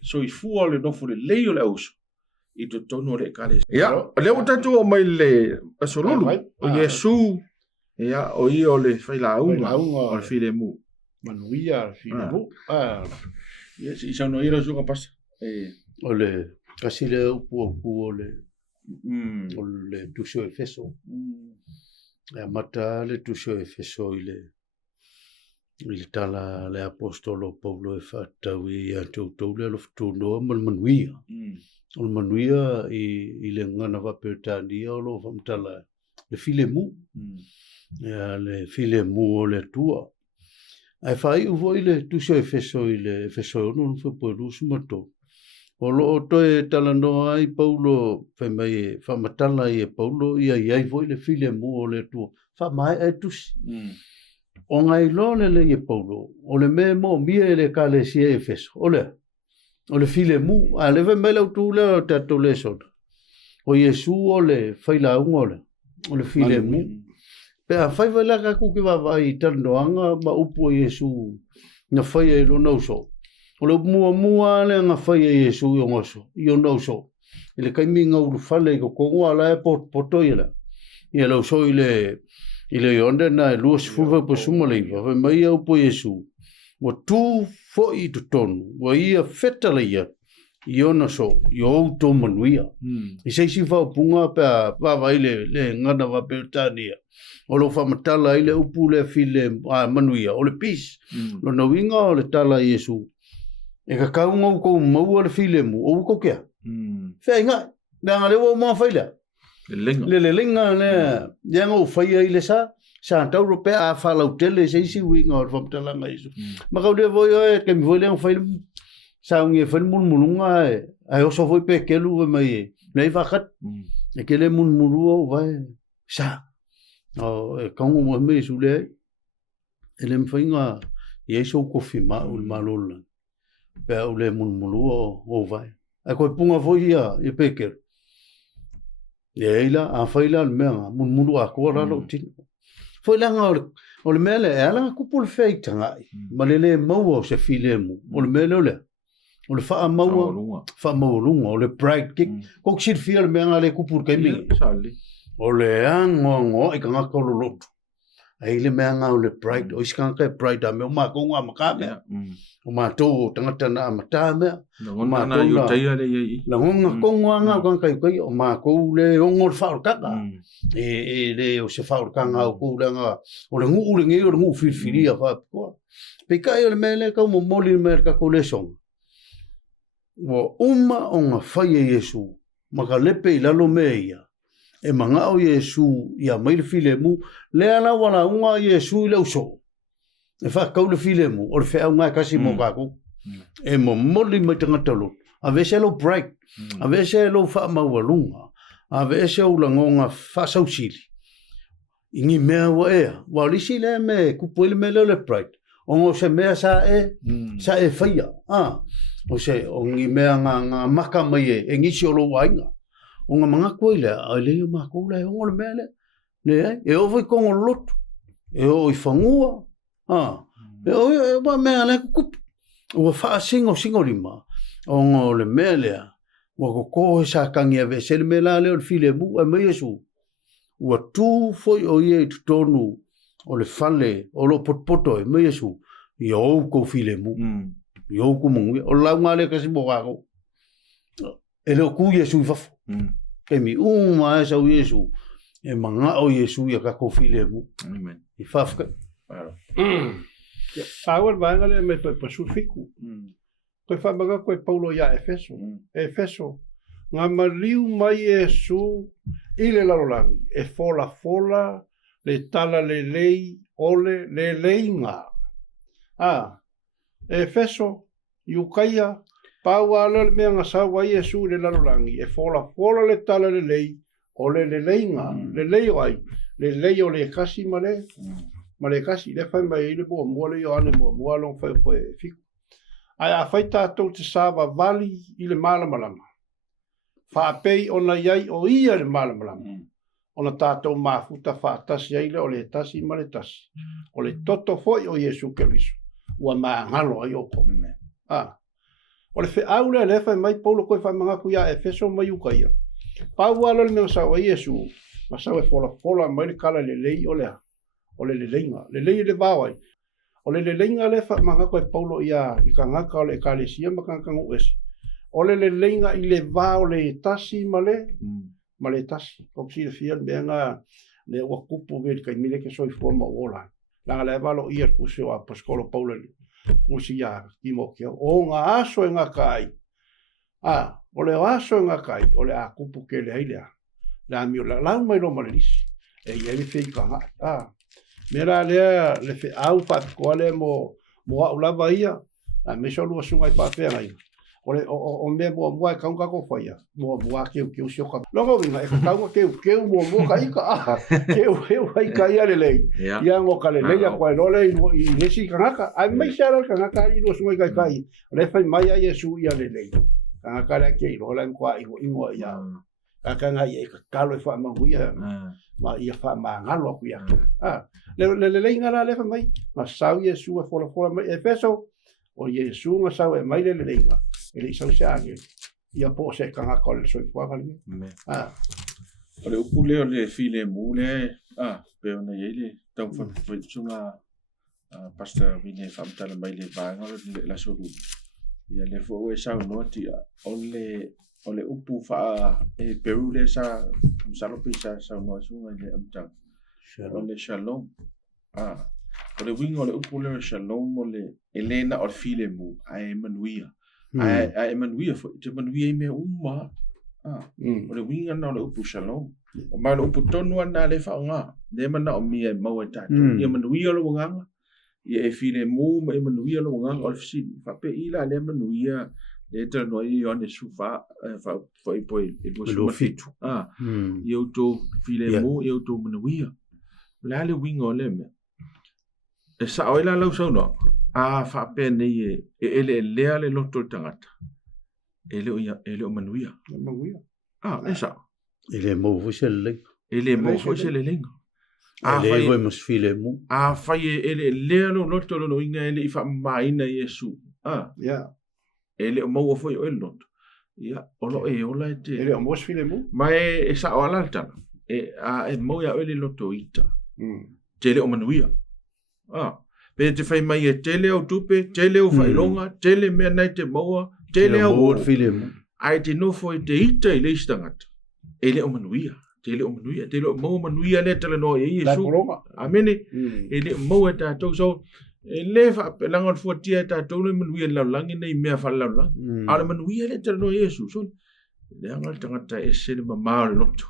soifu o le nofu le o le uso i to tono le kale ya le utatu o mai le asolulu o Yesu ya o i o le faila unga o file mu manuia file mu yes i sono ira suka pasa o le kasi le upu o le tusho efeso mata le tusho efeso ile tala le apostolo Paulo e fatawi a tau le lo ftuno manuia o manuia i le ngana va pertania o lo famtala le filemu le filemu o le tua ai fai u voi le tusho efeso no fo polu sumato o lo to e talano ai Paulo fa mai fa matala e Paulo ia voi le filemu o le tua fa mai e tus o ngai lo le Paulo o le me mo mia le kalesia efeso o le filemu a le me le tu le tato le sot o Yesu o le faila o le filemu pe a fai vai la ka ku ki va vai tanoanga ma upu Yesu na fai e lo no so o lo mua le nga fai e Yesu yo ngoso yo no so ile kai mi nga u fale ko ko ala e poto ile ia lo so ile onde na luas fuva po sumale va mai upu Yesu wa tu fo I to ton wa ia fetala ia io no so io to manuia I sei si fa punga pa vai le ngana va peltania o lo fa matala ile upu le file manuia o le pis lo no winga o le tala Yesu e ka kaunga ko mau le file mu o ko kia fe nga na le wo ma faila le lenga le yang o faia ile sa tau rope a fa la hotel sei si winga o fa matala nga Yesu ma ka le vo e ke mi vo le fail sa nge fan mun mulunga ai o so foi pe ke lu mai nei va khat e ke le mun mulu o vai sa o e kong mo me su le ele mfinga Yesu ko fima ul malul pe o le mun mulu o vai ai ko punga foi ia e pe ke ila a faila al mea mun mulu a ko ra lo tin foi la o le mele ala ku pul feita ngai malele mo se filemu o le mele le o le fa maulunga o le pride kick ko xir fiel me ngale ku pur kai mi o le ango e kanga ko lo ai le me nga o le pride o iskan ka pride a me o ma ko nga makabe o ma to tangata na mata me o ma na yu tai ale ye la nga ko nga kan kai o ma ko le o ngor fa ka e le o se fa ka nga o ku le nga o le ngu le ngi o ngu firia fa ko pe kai o le mele ka mo moli merka ko le son wa uma o nga fai Yesu maka lepe I lalo meia e manga o Yesu ia mai le filemu le ala wala unga Yesu le uso e fa kau le filemu o le fea unga kasi mo kako e mo moli mai tangata lo a vese lo break a vese lo fa mawalunga a vese o langonga fa sausili ingi mea wa ea wa lisi le me kupuele me le break o se mea sa e faia o se o ngi mea nga maka mai e ngisi o lo wainga o nga manga koile a le ma ko le o le mele le e o foi con lot e o I fangua e o ba mea le kup o fa singo lima o le mele o ko sa kangia ve se me la le o file bu e mai Yesu o tu foi o ye tonu o le fale o lo potpoto e mai Yesu yo ko file mu yo ku mo o la ngale kasi mo kako ele ku Yesu fa ke mi ma sa Yesu e manga o Yesu ya ka ko file mu amen I fa claro Paulo vai ngale me pa sufiku ko fa baga ko Paulo ya Efeso nga maliu mai Yesu ile la rolangi e fola le tala le lei ole le leinga Efeso Yukaia pau ala me nga sa wa Yesu le la rolangi e fola le tala le lei ole le leinga le lei ai le lei o le kasi male kasi le fa mai le bo mo le yo ane mo long fa po fi ai a faita to te sava vali ile malama fa pei ona yai o ia le malama ona tatou mafuta fa tasi ai le ole tasi male tasi ole toto foi o Yesu Keriso ua maangalo ai opo ole fe aule le fa mai Paulo ko fa manga ku ya Efeso mai Ukaia pau ala le me sa o Yesu ma sa e fola mai le kala le lei ole le leinga le lei le vawai ole le leinga le fa manga ko Paulo ia I kanga ka le kalesia makanga uesi ole le leinga I le va ole tasi male tasi ko si le fiel benga le wa kupu ve ka mile ke soi forma ola la le valo ia ku se a pascolo Paulo ku si ya Timothy o nga aso nga kai ole aso nga kai ole a kupu ke le ile la mi la mai lo malis e ia le fe ka mera le fe au pa ko le mo la vaia a me solo sunga pa pe ai ole o me mo ka ko faia mo ke o se ka logo vinga e ka ke mo ka ke ka ia le ia ngo ka le ia ko le I nesi ka ai mai sara ka I lo sunga ka le fa mai ia Yesu ia le ka la ke lo la kwa I ngo ia Kanga ia ka kalo e whaamahuia. Ma ia whaamangalo kuia. Le ingara le mai. Ma sau Yesu e fola mai. E feso. O Yesu nga sau e mai le inga. E le isau se ange. Ia po se kanga kole soi fuakali. O le upule o le file mule. Pe ona yele. Tau whaitunga. Pastor Vine whamtala mai le vāngaro la soru. Ia le fo e sau noti o le upu wha e peru le sa salopi sa sau noa sunga le amtang. O le shalom. O le wingo o le upu le shalom o le elena o le file mu a Emanuia. A Emanuia fo te Emanuia i mea uma. O le winga na o le upu shalom. O mai le upu tonu ana le whaonga. Le mana o mia mau e tatu. I Emanuia lo wanganga. Ia e file mu ma Emanuia lo wanganga o le fisini. Whape ila le Emanuia le tala noa i o ane sufa whai poe e lua suma fitu. I au tō file mu, i au tō Emanuia. Le ale winga o le mea. E sa o ila lau sau noa. Whape nei e ele lea le loto tangata. Ele o Emanuia. Emanuia. E sa. Ele mo fuse le lenga. Ele mo fuse le lenga. Ele foi mos file mu. Fai ele lea lo loto lo inga ele i wha maina Yesu. Ele o maua foi o ele loto. Ia, olo e ola e te. Ele o mos file mu? Mai e sa o alaltana. E maua o ele loto ita. Tele o Manuia. Pe te whai mai e tele au tupe, tele o whailonga, tele mea nei te maua, tele au o file mu. Ai te nofo i te ita i leis tangata. Ele o Manuia. Tele o Manuia. Tele o maua Manuia le tala noa e Yesu. Amene. Ele o maua ta tau so. E le whapelanga o fuatia ta tau le Manuia laulangi nei mea whalaulangi. Ale Manuia le tala noa e Yesu. So, le angal tangata e sene ma maa loto.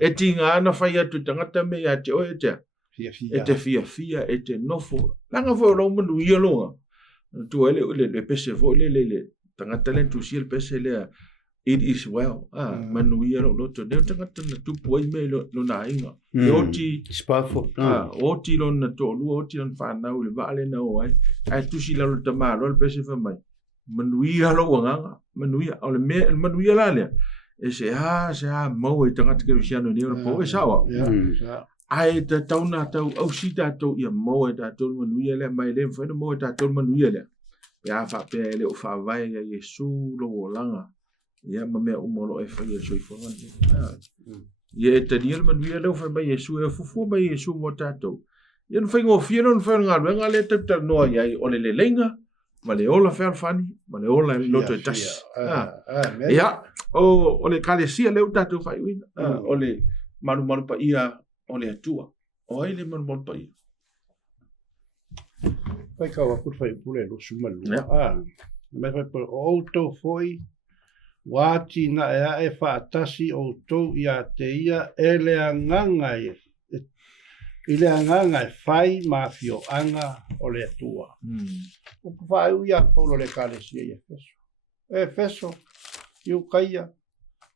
E tinga ana whai atu tangata me a te oe te. E te fia, e te nofo. Langa fo lau Manuia longa. Tu ele le pese fo le tangata le tusi le pese le it is well. Manuia lo loto. Neo tangata na tupu ai me lo na inga. E oti spafo. Oti lo na tolu, oti lo na whanau le vale na o ai. Ai tusi la lo tamā lo le pese fa mai. Manuia lo wanganga. Manuia. O le Manuia la lea. E se mau e tangata ke visiano ni ora po e sawa. Ai ta tau na tau au si tātou ia mau e tātou Manuia lea mai le mwhaina mau e tātou Manuia lea. Ia whapea ele o whawai a Yesu lo o langa. Ia ma mea umolo e whai e soifonga. Ia e tani ele Manuia leo whai mai Yesu e fufu mai Yesu mo tātou. Ia nu whai ngō whiano nu whai ngā ruenga le tautar noa iai o le lenga. Ma le ola whai alwhani. Ma le ola loto e tasi. Ia o le kalesia leo tātou whai uina. O le manu pa ia o le atua. O ai le manu pa ia. Pai kawa kut fai pule lo sumalua. Mai fai pule o tau foi wati na e whaatasi o tau ia te ia e le anganga e. I le anganga e whai mafio anga o le atua. O whai uia paulo le kalesia i e feso. E feso, iu kaia.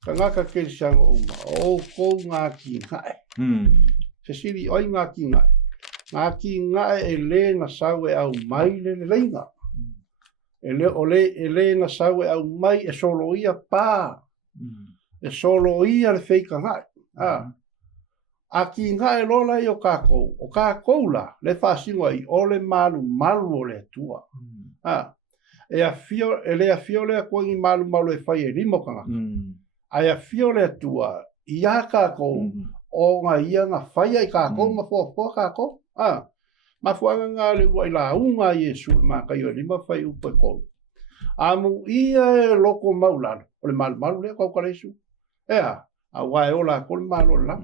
Ka ngaka keri sianga o ma. O kou ngā ki ngae. Se siri oi ngā ki ngae. Ngā ki ngae e le na sau e au mai le leinga. E le na sau e au mai e solo ia pā. E solo ia le feika ngae. A ki ngae lola i o kākou. O kākou la, le whasingo i o le malu o le tua. E le a fio le a kuangi malu e whai e rimokanga. Ai a fio le tua i a kākou o ngā ia ngā whaia i kākou ma fua kākou. Ma fuanga ngā le ua i la unga Yesu ma kai o lima whai upo e kolu. Amu ia e loko maulano. O le malu le kau karesu. Ea, a wae o la kolu malu la.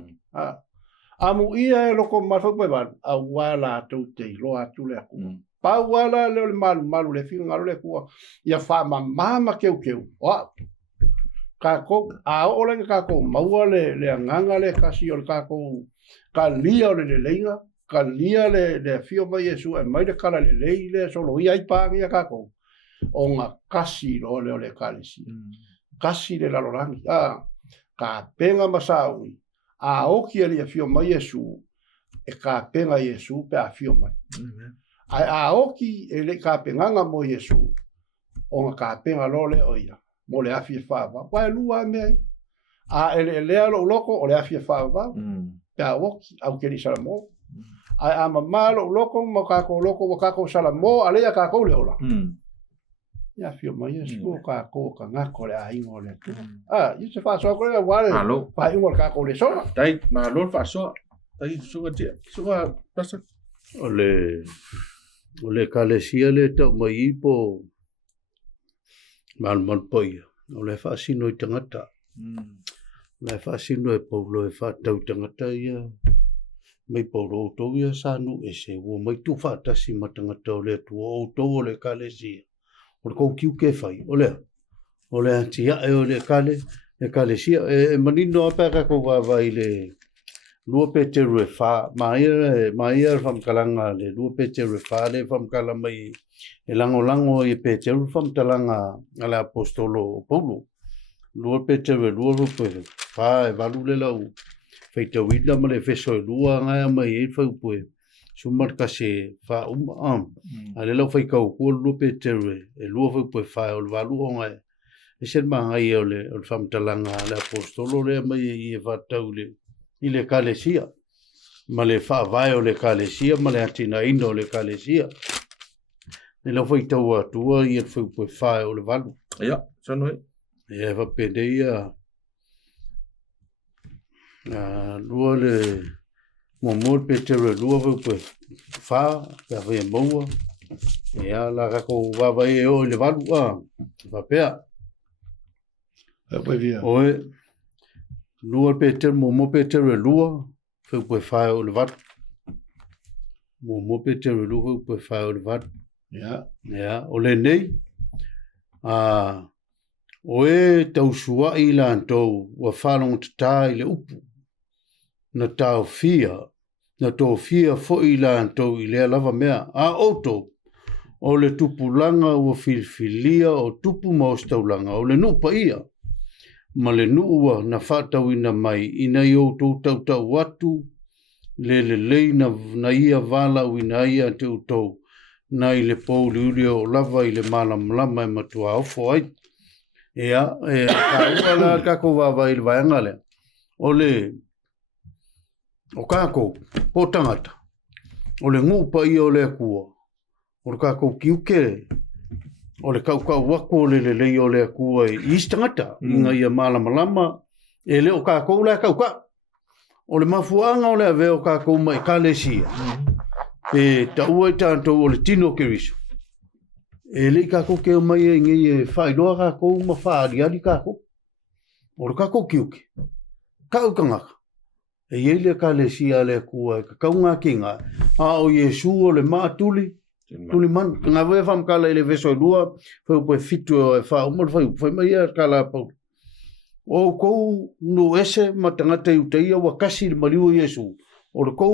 Amu ia e loko malu pe van. A wae la tau te ilo atu le aku. Pa wala le malu le whika ngaro le kua. Ia wha mama keu. Oa. Kako a ole kako maua le anganga le kasi o kako ka lia o le leinga ka lia le fio mai Yesu e mai le kala le leile solo ia i pa ia kako o nga kasi lo le kalisi kasi le lalorangi ka penga masaui a oki le fio mai Yesu e ka penga Yesu pe a fio mai a oki le ka penga mo Yesu o nga ka penga lo le oia mo le afi fava pa lua me ele lo loko o le afia fa va ya wo au ke ni sala mo ai mama lo loko mo ka ko loko mo ka ko sala mo ale ya ka ko le ola ya fio mai es ko ka nga ko le ai ngole i se fa so ko le wale fa i ngol ka ko le so dai ma lo fa so dai so ga pasa ole kalesia le tau mai po mal poia ole fa sino i tangata le fa sino e paulo e fa tau tangata ia mai paulo to ia sanu e se wo mai tu fa tasi matangata ole tu o to ole kalesia ole ko kiu ke fai ole tia e ole kalesia e manino pa ka ko va ile lua pete rue fa mai fam kalanga le lua pete rue fa le fam kala mai e lango e pete rue fam talanga ala apostolo Paulo lua pete rue lua rupe fa e valu le lau feita wida ma le feso lua ngai mai e fa upe sumar kase fa ale lau fai kau ko lua pete rue e lua fa upe fa o valu ngai e sen ma ngai ole fam talanga ala apostolo le mai e fa taule ile kalesia ma le fa vai o le kalesia ma le atina ino le kalesia ne lo foi tau atua i foi po fa o le valu ya sono e va pedeia lua le momol petere lua foi po fa ka vai boa e ala ka ko va vai o le valu va pea oe lua peter mo peter lua foi po fa o le vat mo peter lua foi po fa o le vat ya o le nei oe tau sua i lantou wa falong tata i le upu na tau fia na tau fia fo i lantou i le lava mea oto o le tupulanga o filfilia o tupu maustaulanga o le nupa ia ma le nuua na whatauina mai ina i o tau watu le na ia vala uina ia te utou na i le pou liuli o lava i le malamlama e matua ofo ai ka uala kako wawa i le vaianga le o kako po tangata o le ngupa i o le kua o le kako kiuke o le kau wako o le lei o le kua i istangata inga ia malama e le o kako le kau o le mafuanga o le ave o kako mai kalesia e taua i tantou o le tino keriso e le kako ke o mai e ngi e whailoa kako ma whaariari kako o le kako kiuke kau kangaka e iei le kalesia le kua e kaunga kinga o Yesu o le maatuli tuli man nga ve fam kala ile veso lua foi po fitu e fa mo foi mai kala pa o ko no ese matanga te uteia wa kasi le maliu Yesu o ko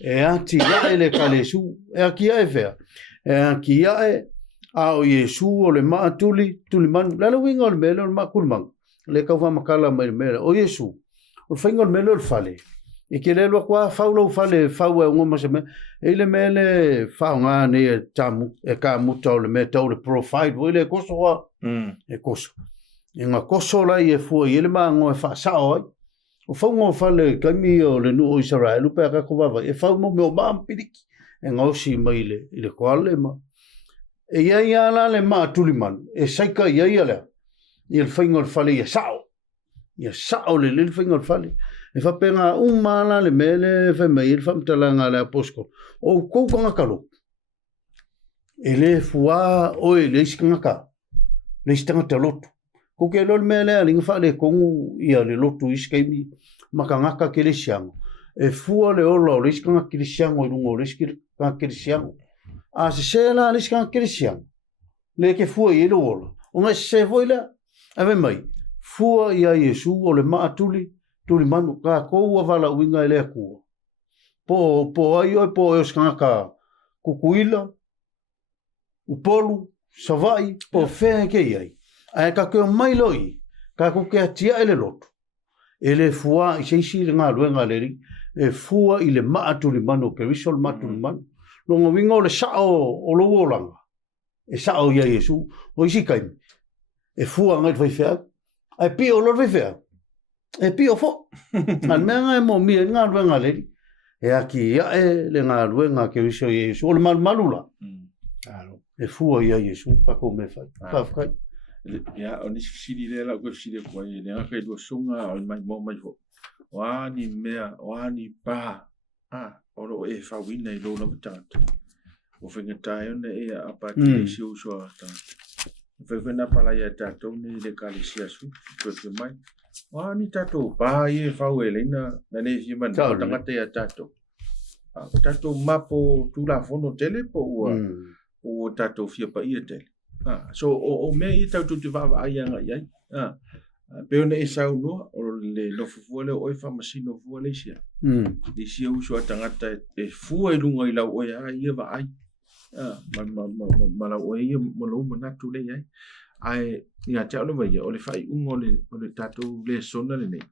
e ati ya ele kalesu e aki e fer e aki ya o Yesu o le maatuli tuli man la winga o melo ma kulman le ka fa makala mai melo o Yesu o fingol melo fale e ke le kwa faulo fale faue ngoma se me ele mele faunga ne tamu e ka muta le meta o le profile o le koso wa e koso e nga koso la e fu ele ma ngo e fa sao o faunga fale kami o le no Israel pe ka ko va e fa mo mam pidiki e nga osi mai le kwale ma e ia la le ma tuliman e saika ia le il fingol fale e sao le fingol fale e fa penga umana le mele fe mai fa mtalanga le aposko o ko kanga kalo ele fua o ele iskanga le istanga te lotu ko ke lol mele ali fa le ko ia le lotu iskemi makanga ka ke le siango e fua le olo le iskanga ke le siango lungo le iskanga ke le siango a se la le iskanga ke le siango le ke fua i le olo o nga se voila ave mai fua ia Yesu o le maatuli tuli manu ka ko vala winga ele ku po ayo po skanga kukuila upolu savai po fe ke ai ai ka ko mai loi ka ku ke tia ele lot ele fua i se nga luenga le e fua ile ma tuli manu ke risol matul man lo winga le sao o lo wolanga e sao ia Yesu o isi kai e fua ngai vai fe ai pi o lo vai fe E pio fo. An mea ngai mo mi ngā ruenga le. E aki ia e le ngā ruenga ke riso Yesu. O le malula. E fua ia Yesu. Kako me fai. Kafkai. Ya, o nisi siri le la ko siri ko ai le nga kai do sunga o mai mo mai fo. Wa ni mea, wa ni pa. Oro e fa wina I lo na tata. O whenga tae ona e a apati si o soa tata. Whenga pala ia tatou ne le kalisia su. Kweke mai. Wa ni tatou pa e fa ue le na ne fi man tangata ia tatou. Tatou mapo tu la fono tele po ua. O tatou fia pa ia tele. So o me I tatou te vava ai anga iai. Peona e sau noa, o le lofu fua le oi whamasino fua le sia. Le sia usua tangata e fua I lunga I lau oi a ia wa ai. Ma lau oi ia malau manatu le iai. Ai, ia te alo vai, o le whai unga o le tatou le sona le nei.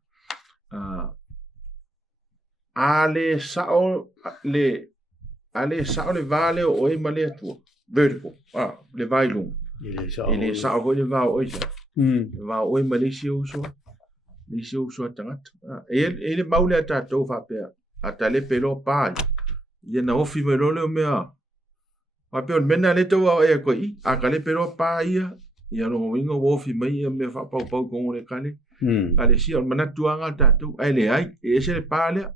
A le sao le vale o oi ma le atua. Vertical, le vai lunga. Ele sao ko le va oi sa. Va oi Malaysia usua tangata. Ele maule ata tau fa pe ata le pelo pai. Ia na ofi me role o mea. Wa pe on mena le tau e ko I a ka le pelo pai ia no winga ofi mai me fa pau ko le kale. Ale si on mana tuanga tatu ele ai e se le pale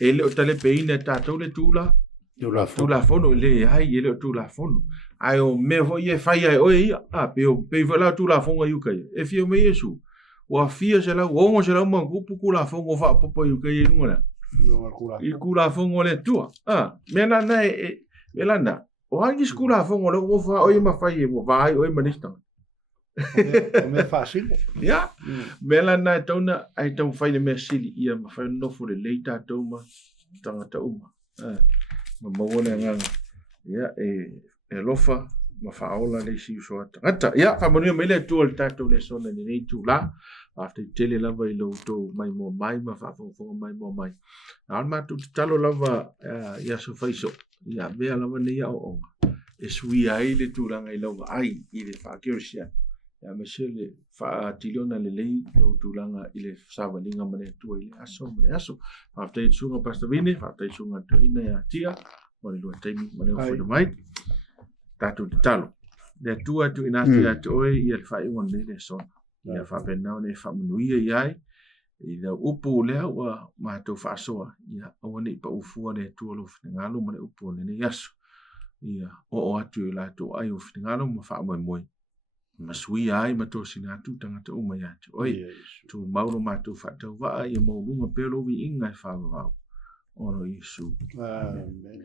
ele o tale peina tatu le tula. Tula fono le ai ele tula fono. Ai o me ho ia fai ai oi pe vola tula fono yukai. E fio me Yesu. O fia se la o se la mo puku la fono fa popo yukai ngona. I kula fono le tua. Mena na e melanda. O angi skula fono le o fa oi ma fai e mo vai oi manista. O me fácil. Ya. Melanda tona ai tau fai le me sili ia ma fai no fu le leita toma tangata uma. Ma wona nganga. Ya e lofa ma faola le si so ata ya fa moni me le tu al tato le sona ni nei tu la after tele lava I lo to mai mo mai ma fa fo mai mo mai al ma tu talo lava ya so faiso ya be lava ni ya o e sui ai le tu langa I lava ai I le fa kirsia ya me se le fa tilona le lo tu langa I le sava linga mane tu I le aso after it sunga pasta vini after it sunga tu ina ya tia mo lo taimi mo fo mai tatu talo le tua tu ina tia toi I el fai un le son ia fa penau ne fa munuia iai I le upu le wa ma to fa soa ia o ne pa ufu le tu lo ngalo mo le upu ne yasu ia o atu la to ai ufu ngalo mo fa mo ma sui ai ma to sina tu tanga to uma ya oi tu maulo ma tu fa to va ia mo lunga pelo vi inga fa va oro Yesu amen